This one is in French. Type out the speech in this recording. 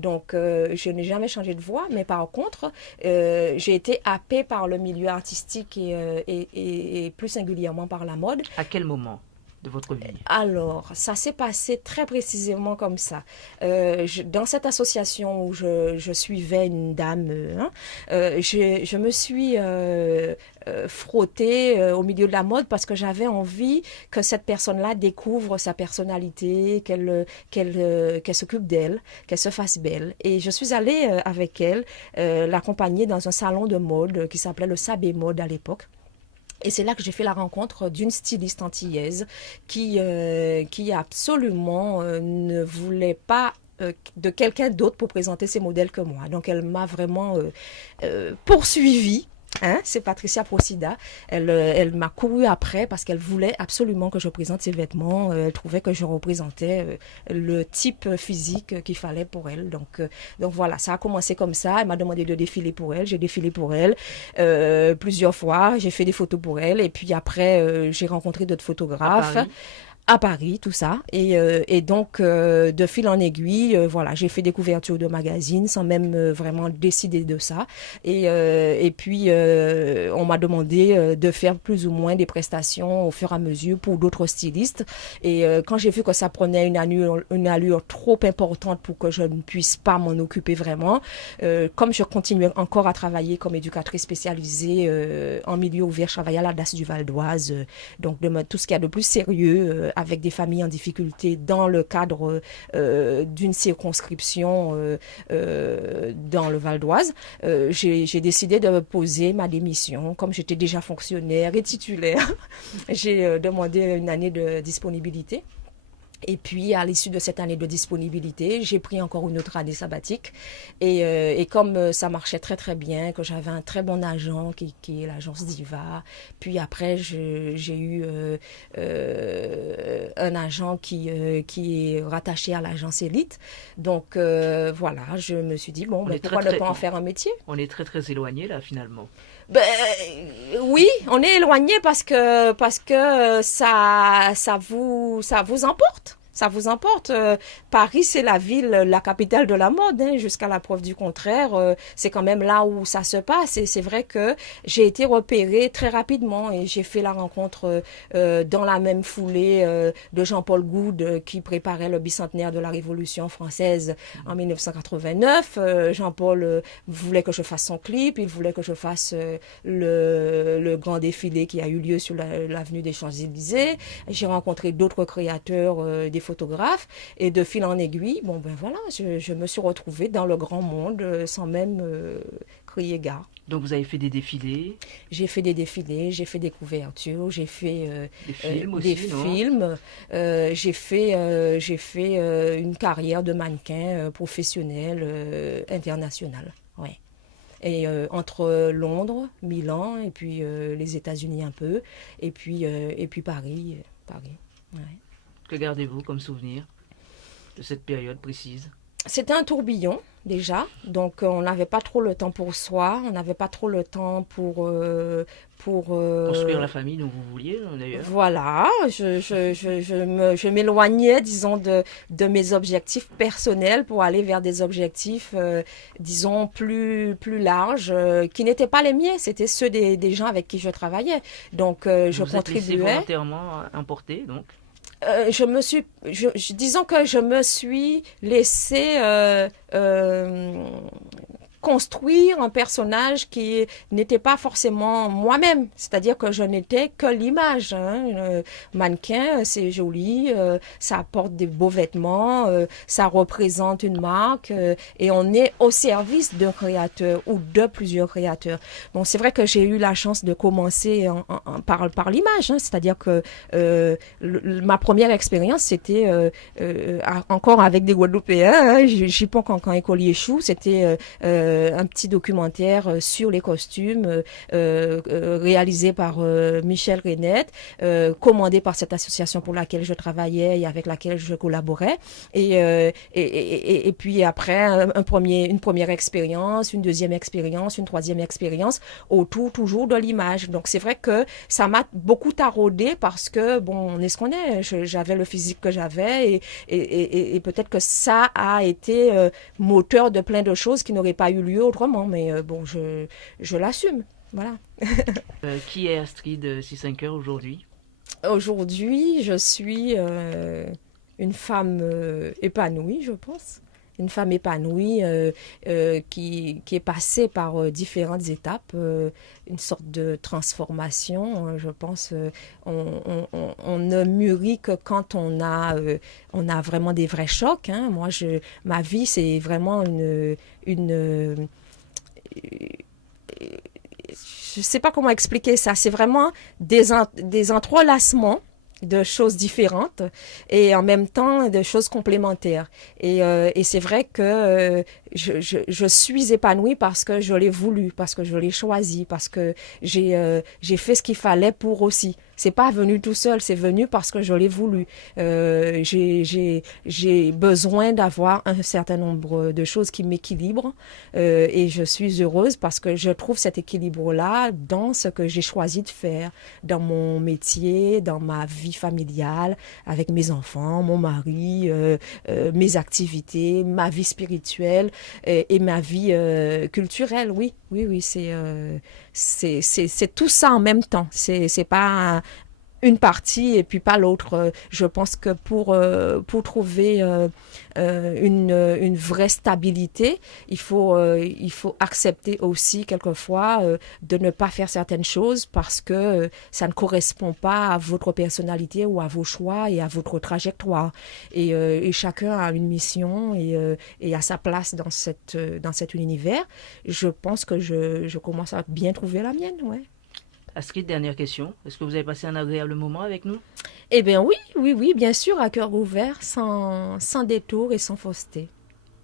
Donc, je n'ai jamais changé de voie, mais par contre, j'ai été happée par le milieu artistique et plus singulièrement par la mode. À quel moment de votre vie? Alors, ça s'est passé très précisément comme ça. Dans cette association où je suivais une dame, je me suis frottée au milieu de la mode parce que j'avais envie que cette personne-là découvre sa personnalité, qu'elle s'occupe d'elle, qu'elle se fasse belle. Et je suis allée avec elle l'accompagner dans un salon de mode qui s'appelait le Sabé Mode à l'époque. Et c'est là que j'ai fait la rencontre d'une styliste antillaise qui absolument ne voulait pas de quelqu'un d'autre pour présenter ses modèles que moi. Donc elle m'a vraiment poursuivie. Hein, c'est Patricia Procida. Elle m'a couru après parce qu'elle voulait absolument que je présente ses vêtements. Elle trouvait que je représentais le type physique qu'il fallait pour elle. Donc voilà, ça a commencé comme ça. Elle m'a demandé de défiler pour elle. J'ai défilé pour elle plusieurs fois. J'ai fait des photos pour elle. Et puis après, j'ai rencontré d'autres photographes. À Paris, tout ça. Et donc, de fil en aiguille, voilà, j'ai fait des couvertures de magazines sans même vraiment décider de ça. Et puis, on m'a demandé de faire plus ou moins des prestations au fur et à mesure pour d'autres stylistes. Et quand j'ai vu que ça prenait une allure trop importante pour que je ne puisse pas m'en occuper vraiment, comme je continuais encore à travailler comme éducatrice spécialisée en milieu ouvert, je travaillais à la DAS du Val d'Oise, donc tout ce qu'il y a de plus sérieux avec des familles en difficulté dans le cadre d'une circonscription dans le Val d'Oise, j'ai décidé de poser ma démission. Comme j'étais déjà fonctionnaire et titulaire, j'ai demandé une année de disponibilité. Et puis, à l'issue de cette année de disponibilité, j'ai pris encore une autre année sabbatique. Et comme ça marchait très, très bien, que j'avais un très bon agent qui est l'agence Diva, puis après, j'ai eu un agent qui est rattaché à l'agence Élite. Donc, voilà, je me suis dit, bon, pourquoi ne pas en faire un métier? On est très, très éloigné, là, finalement. Ben, oui, on est éloigné parce que ça vous emporte. Ça vous emporte. Paris, c'est la ville, la capitale de la mode, hein, jusqu'à la preuve du contraire. C'est quand même là où ça se passe. Et c'est vrai que j'ai été repérée très rapidement et j'ai fait la rencontre dans la même foulée de Jean-Paul Goude qui préparait le bicentenaire de la Révolution française en 1989. Jean-Paul voulait que je fasse son clip, il voulait que je fasse le grand défilé qui a eu lieu sur l'avenue des Champs-Élysées. J'ai rencontré d'autres créateurs, des photographes, et de fil en aiguille, bon ben voilà, je me suis retrouvée dans le grand monde sans même crier gare. Donc vous avez fait des défilés? J'ai fait des défilés, j'ai fait des couvertures, j'ai fait des films des aussi, films. J'ai fait une carrière de mannequin professionnel international. Ouais. Et entre Londres, Milan, et puis les États-Unis un peu, et puis Paris. Ouais. Que gardez-vous comme souvenir de cette période précise? C'était un tourbillon déjà, donc on n'avait pas trop le temps pour soi, on n'avait pas trop le temps pour construire la famille dont vous vouliez d'ailleurs. Voilà, je m'éloignais, disons, de mes objectifs personnels pour aller vers des objectifs, disons, plus larges, qui n'étaient pas les miens, c'était ceux des gens avec qui je travaillais. Donc je vous contribuais. Vous êtes volontairement importé, donc? Disons que je me suis laissée construire un personnage qui n'était pas forcément moi-même, c'est-à-dire que je n'étais que l'image. Mannequin, c'est joli, ça porte des beaux vêtements, ça représente une marque, et on est au service d'un créateur ou de plusieurs créateurs. Bon, c'est vrai que j'ai eu la chance de commencer par l'image, c'est-à-dire que ma première expérience, c'était encore avec des Guadeloupéens, Jipon Cancan et Collier Chou, c'était un petit documentaire sur les costumes réalisé par Michel Renette, commandé par cette association pour laquelle je travaillais et avec laquelle je collaborais. Et puis après, une première expérience, une deuxième expérience, une troisième expérience, autour toujours de l'image. Donc c'est vrai que ça m'a beaucoup taraudé parce que, bon, on est ce qu'on est. J'avais le physique que j'avais et peut-être que ça a été moteur de plein de choses qui n'auraient pas eu lieu autrement. Mais bon, je l'assume. Voilà. Qui est Astrid 6-5 aujourd'hui? Aujourd'hui, je suis une femme épanouie, je pense. Une femme épanouie qui est passée par différentes étapes, une sorte de transformation. Je pense on ne mûrit que quand on a vraiment des vrais chocs. Hein. Moi, ma vie, c'est vraiment je ne sais pas comment expliquer ça. C'est vraiment des entrelacements de choses différentes et en même temps de choses complémentaires. Et c'est vrai que je suis épanouie parce que je l'ai voulu, parce que je l'ai choisi, parce que j'ai fait ce qu'il fallait pour aussi. C'est pas venu tout seul, c'est venu parce que je l'ai voulu. J'ai besoin d'avoir un certain nombre de choses qui m'équilibrent et je suis heureuse parce que je trouve cet équilibre-là dans ce que j'ai choisi de faire, dans mon métier, dans ma vie familiale, avec mes enfants, mon mari, mes activités, ma vie spirituelle et ma vie culturelle. Oui, oui, oui, c'est tout ça en même temps. C'est pas une partie et puis pas l'autre. Je pense que pour trouver une vraie stabilité, il faut accepter aussi quelquefois de ne pas faire certaines choses parce que ça ne correspond pas à votre personnalité ou à vos choix et à votre trajectoire. Et chacun a une mission et a sa place dans cet univers. Je pense que je commence à bien trouver la mienne, ouais. Astrid, dernière question. Est-ce que vous avez passé un agréable moment avec nous? Eh bien oui, oui, oui, bien sûr, à cœur ouvert, sans détour et sans fausseté.